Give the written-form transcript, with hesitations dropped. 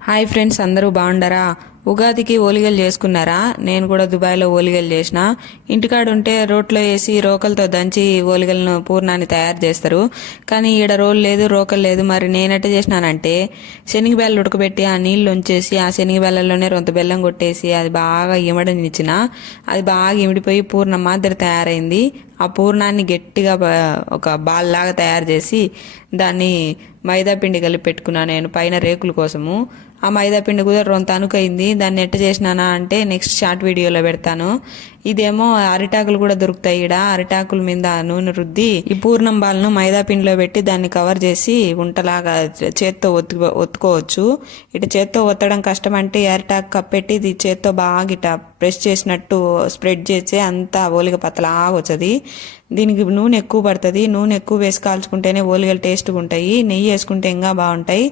Hi friends, అందరూ బాగుండరా? ఉగాదికి ఓలిగలు చేసుకున్నారా? నేను కూడా దుబాయ్లో ఓలిగలు చేసిన. ఇంటికాడ ఉంటే రోట్లో వేసి రోకలతో దంచి ఓలిగలను పూర్ణాన్ని తయారు చేస్తారు. కానీ ఈడ రోలు లేదు, రోకలు లేదు. మరి నేనెట్ట చేసినానంటే శనగబెల్లు ఉడకబెట్టి ఆ నీళ్లు ఉంచేసి ఆ శనగబెల్లలోనే రొంత బెల్లం కొట్టేసి అది బాగా ఇమడనిచ్చిన. అది బాగా ఇమిడిపోయి పూర్ణం మాదిరి తయారైంది. ఆ పూర్ణాన్ని గట్టిగా ఒక బాల్ లాగా తయారు చేసి దాన్ని మైదా పిండి కలిపి పెట్టుకున్నా నేను పైన రేకుల కోసము. ఆ మైదా పిండి కూడా రొంత అనుకైంది. దాన్ని ఎట్ట చేసినానా అంటే నెక్స్ట్ షార్ట్ వీడియోలో పెడతాను. ఇదేమో అరిటాకులు కూడా దొరుకుతాయి. ఈడ అరిటాకుల మీద నూనె రుద్ది ఈ పూర్ణం బాలను మైదా పిండిలో పెట్టి దాన్ని కవర్ చేసి ఉంటలాగా చేత్తో ఒత్తుకోవచ్చు. ఇటు చేత్తో ఒత్తడం కష్టం అంటే అరిటాకు కప్పెట్టి ఇది చేత్తో బాగా ఇట ప్రెస్ చేసినట్టు స్ప్రెడ్ చేసి అంతా ఓలిగ పతలాగా వచ్చది. దీనికి నూనె ఎక్కువ పడుతుంది. నూనె ఎక్కువ వేసి కాల్చుకుంటేనే ఓలిగలు టేస్ట్గా ఉంటాయి. నెయ్యి వేసుకుంటే ఇంకా బాగుంటాయి.